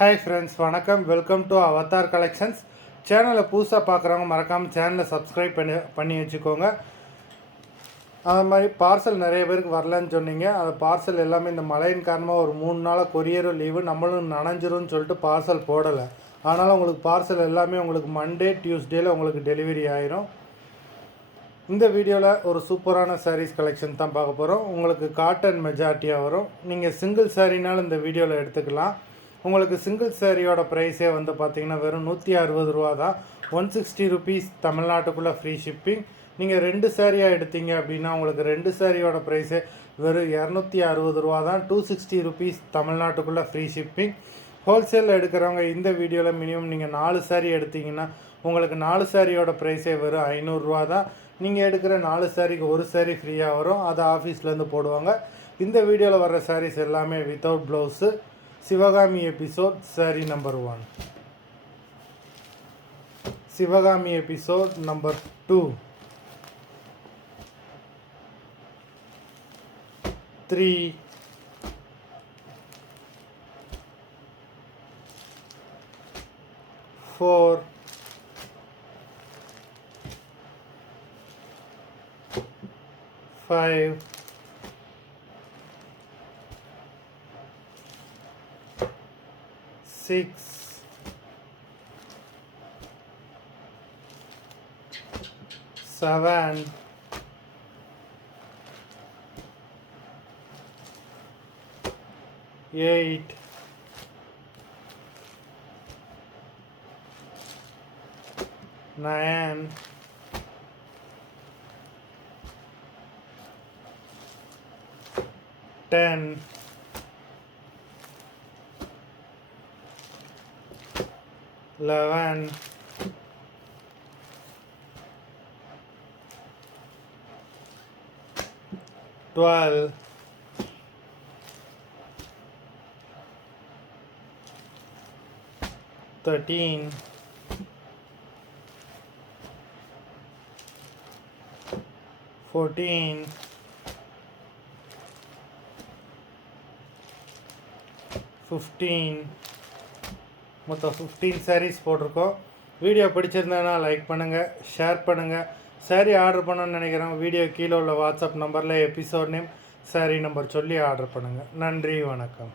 Hi friends, வணக்கம். Welcome to Avatar collections. சேனலை புதுசாக பார்க்குறவங்க மறக்காமல் சேனலை சப்ஸ்கிரைப் பண்ணி வச்சுக்கோங்க. அது மாதிரி பார்சல் நிறைய பேருக்கு வரலன்னு சொன்னீங்க. அந்த பார்சல் எல்லாமே இந்த மழையின் காரணமாக ஒரு 3 நாளாக கொரியரும் லீவு, நம்மளும் நனைஞ்சிரும்னு சொல்லிட்டு பார்சல் போடலை. அதனால் உங்களுக்கு பார்சல் எல்லாமே உங்களுக்கு மண்டே டியூஸ்டேயில் உங்களுக்கு டெலிவரி ஆயிரும். இந்த வீடியோவில் ஒரு சூப்பரான சாரீஸ் கலெக்ஷன் தான் பார்க்க போகிறோம். உங்களுக்கு காட்டன் மெஜாரிட்டியாக வரும். நீங்கள் சிங்கிள் சாரீனாலும் இந்த வீடியோவில் எடுத்துக்கலாம். உங்களுக்கு சிங்கிள் சாரியோட ப்ரைஸே வந்து பார்த்திங்கன்னா வெறும் 160 ரூபா தான். 160 ருபீஸ் தமிழ்நாட்டுக்குள்ளே ஃப்ரீ ஷிப்பிங். நீங்கள் 2 சாரியாக எடுத்தீங்க அப்படின்னா உங்களுக்கு 2 சாரியோட ப்ரைஸே வெறும் 260 ரூபா தான். 260 ருபீஸ் தமிழ்நாட்டுக்குள்ளே ஃப்ரீ ஷிப்பிங். ஹோல்சேலில் எடுக்கிறவங்க இந்த வீடியோவில் மினிமம் நீங்கள் 4 சாரி எடுத்திங்கன்னா உங்களுக்கு 4 சாரியோட ப்ரைஸே வெறும் 500 ரூபா தான். நீங்கள் எடுக்கிற 4 சாரிக்கு ஒரு சாரி ஃப்ரீயாக வரும். அதை ஆஃபீஸ்லேருந்து போடுவாங்க. இந்த வீடியோவில் வர்ற சாரீஸ் எல்லாமே without blouse. Sivakami episode sorry number 1, Sivakami episode number 2, 3, 4, 5, 6, 7, 8, 9, 10, 11, 12, 13, 14, 15. மொத்தம் 15 சாரீஸ் போட்டிருக்கோம். வீடியோ பிடிச்சிருந்தேன்னா லைக் பண்ணுங்கள், ஷேர் பண்ணுங்கள். சாரீ ஆர்டர் பண்ணணும்னு நினைக்கிறவங்க வீடியோ கீழே உள்ள வாட்ஸ்அப் நம்பரில் எபிசோட் நேம், சாரீ நம்பர் சொல்லி ஆர்டர் பண்ணுங்கள். நன்றி, வணக்கம்.